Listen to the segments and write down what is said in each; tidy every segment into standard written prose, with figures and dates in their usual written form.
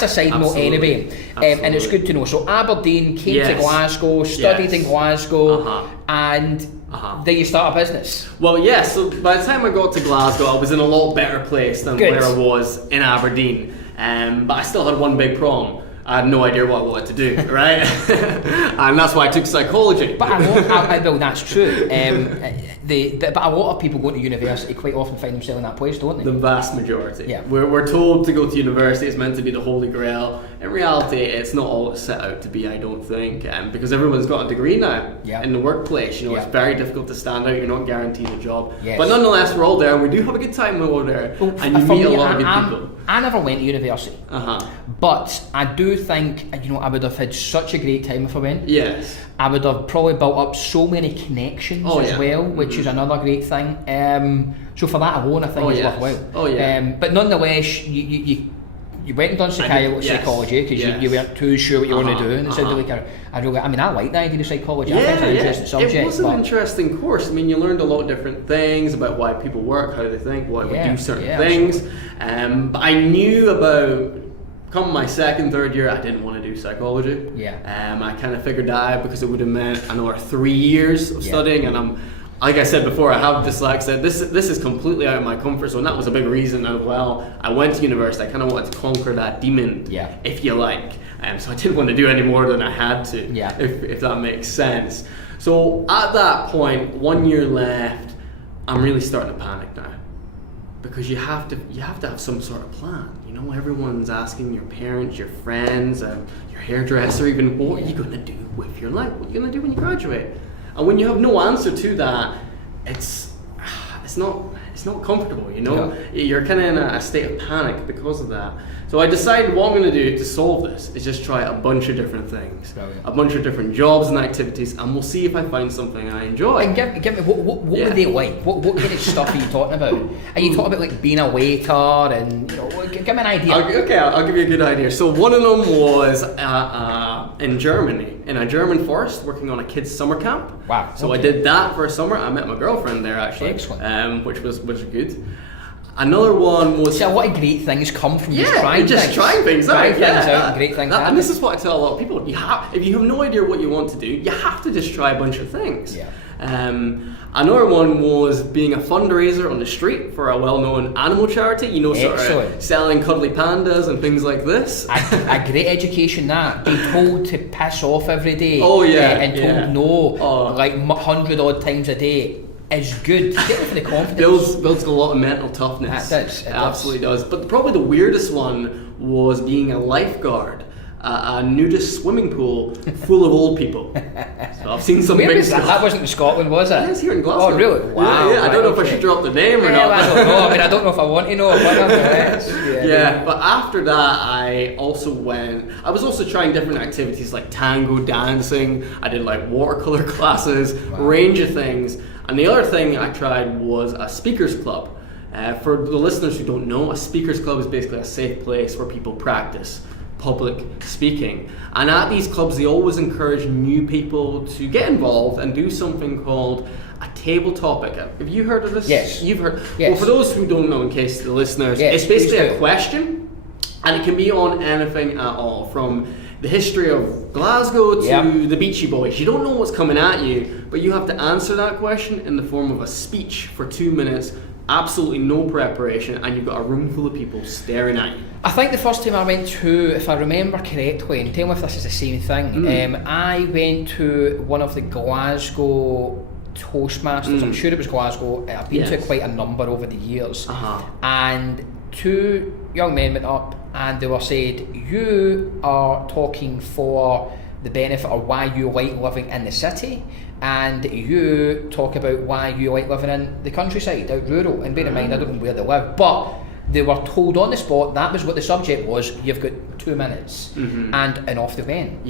that's a side note anyway, and it's good to know. So Aberdeen, came to Glasgow, studied in Glasgow, and then you start a business. Well, yeah, so by the time I got to Glasgow, I was in a lot better place than where I was in Aberdeen, but I still had one big problem. I had no idea what I wanted to do, right? And that's why I took psychology. But well, that's true. But a lot of people going to university quite often find themselves in that place, don't they? The vast majority. Yeah. We're told to go to university, it's meant to be the holy grail. In reality, it's not all it's set out to be, I don't think, because everyone's got a degree now in the workplace. You know, it's very difficult to stand out, you're not guaranteed a job. Yes. But nonetheless, we're all there, and we do have a good time when we're there, and you meet a lot of good people. I never went to university, but I do think, you know, I would have had such a great time if I went. Yes. I would have probably built up so many connections as well, which is another great thing. So for that alone, I think it's worthwhile. But nonetheless, you went and done psychology because you weren't too sure what you wanted to do, and it sounded like I like the idea of psychology. I think it's an interesting subject. It was an interesting course. I mean, you learned a lot of different things about why people work, how they think, why we do certain things. But I knew about, come my second, third year, I didn't want to do psychology. I kind of figured that out because it would have meant another 3 years of studying, and like I said before, I have dyslexia. This is completely out of my comfort zone. That was a big reason as well. I went to university. I kind of wanted to conquer that demon, if you like. So I didn't want to do any more than I had to, if that makes sense. So at that point, 1 year left, I'm really starting to panic now, because you have to have some sort of plan. You know, everyone's asking your parents, your friends, your hairdresser, even what are you going to do with your life? What are you going to do when you graduate? And when you have no answer to that, it's not comfortable, you know? You're kind of in a state of panic because of that. So I decided what I'm going to do to solve this is just try a bunch of different things, a bunch of different jobs and activities, and we'll see if I find something I enjoy. And give me what were they like? What kind of stuff are you talking about? Are you talking about like being a waiter and, you know, give me an idea? I'll give you a good idea. So one of them was in Germany, in a German forest, working on a kids' summer camp. Wow. So I did that for a summer. I met my girlfriend there actually. Excellent. Which was good. Another one was... See, a lot of great things come from just trying things out. Great things happen. And this is what I tell a lot of people. If you have no idea what you want to do, you have to just try a bunch of things. Another one was being a fundraiser on the street for a well-known animal charity. You know, sort of selling cuddly pandas and things like this. A great education, that. Being told to piss off every day. And told no, like 100 odd times a day. Is good. Get for the confidence. Builds a lot of mental toughness. It absolutely does. But probably the weirdest one was being a lifeguard at a nudist swimming pool full of old people. So I've seen some big stuff. That wasn't in Scotland, was it? It is here in Glasgow. Oh, really? Wow. I don't know if I should drop the name or not. I don't know. I don't know if I want to know. But after that, I was also trying different activities like tango dancing. I did like watercolor classes, range of things. And the other thing I tried was a speakers club. For the listeners who don't know, a speakers club is basically a safe place where people practice public speaking. And at these clubs, they always encourage new people to get involved and do something called a table topic. Have you heard of this? Yes. You've heard? Yes. Well, for those who don't know, in case the listeners, it's basically a question, and it can be on anything at all, from the history of Glasgow to the Beachy Boys. You don't know what's coming at you, but you have to answer that question in the form of a speech for 2 minutes, absolutely no preparation, and you've got a room full of people staring at you. I think the first time I went to, if I remember correctly, and tell me if this is the same thing, I went to one of the Glasgow Toastmasters. I'm sure it was Glasgow. I've been to quite a number over the years. And 2 young men went up and they were said, you are talking for the benefit of why you like living in the city, and you talk about why you like living in the countryside, out rural. And bear in mind, I don't know where they live, but they were told on the spot that was what the subject was. You've got 2 minutes, and off they went.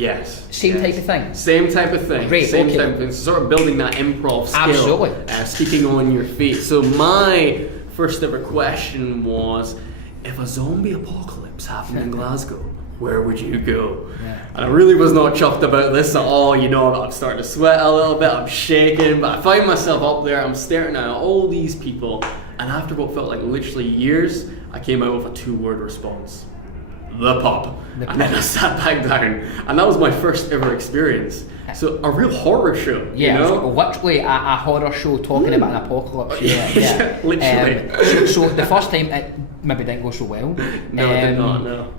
Same type of thing. Same type of thing. Great. Same type of thing. Sort of building that improv skill. Absolutely. Speaking on your feet. So my first ever question was, if a zombie apocalypse happened in Glasgow, where would you go? And I really was not chuffed about this at all. You know, I'm starting to sweat a little bit, I'm shaking, but I find myself up there, I'm staring at all these people, and after what felt like literally years, I came out with a 2-word response: the pub. And then I sat back down, and that was my first ever experience. So a real horror show, you know? Literally a horror show talking about an apocalypse. Yeah. Literally. So the first time it maybe didn't go so well. No, it did not, no.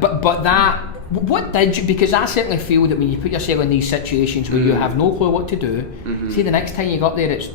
But that, what did you, because I certainly feel that when you put yourself in these situations where you have no clue what to do, see the next time you got there, it's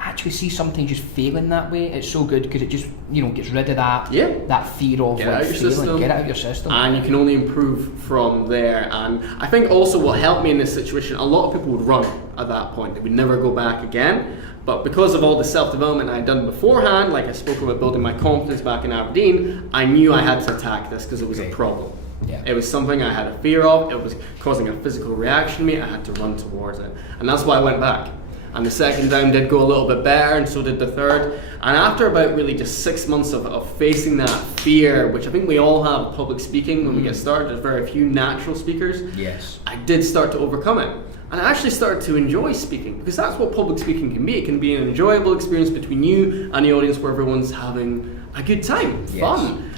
actually see something just failing that way. It's so good because it just, you know, gets rid of that that fear of get like out your failing, system. get it out of your system. And you can only improve from there. And I think also what helped me in this situation, a lot of people would run at that point. They would never go back again. But because of all the self-development I had done beforehand, like I spoke about building my confidence back in Aberdeen, I knew I had to attack this because it was a problem. Yeah. It was something I had a fear of, it was causing a physical reaction to me, I had to run towards it. And that's why I went back. And the second time did go a little bit better, and so did the third. And after about really just 6 months of facing that fear, which I think we all have public speaking when we get started, there's very few natural speakers. Yes. I did start to overcome it. And I actually started to enjoy speaking, because that's what public speaking can be. It can be an enjoyable experience between you and the audience where everyone's having a good time, fun.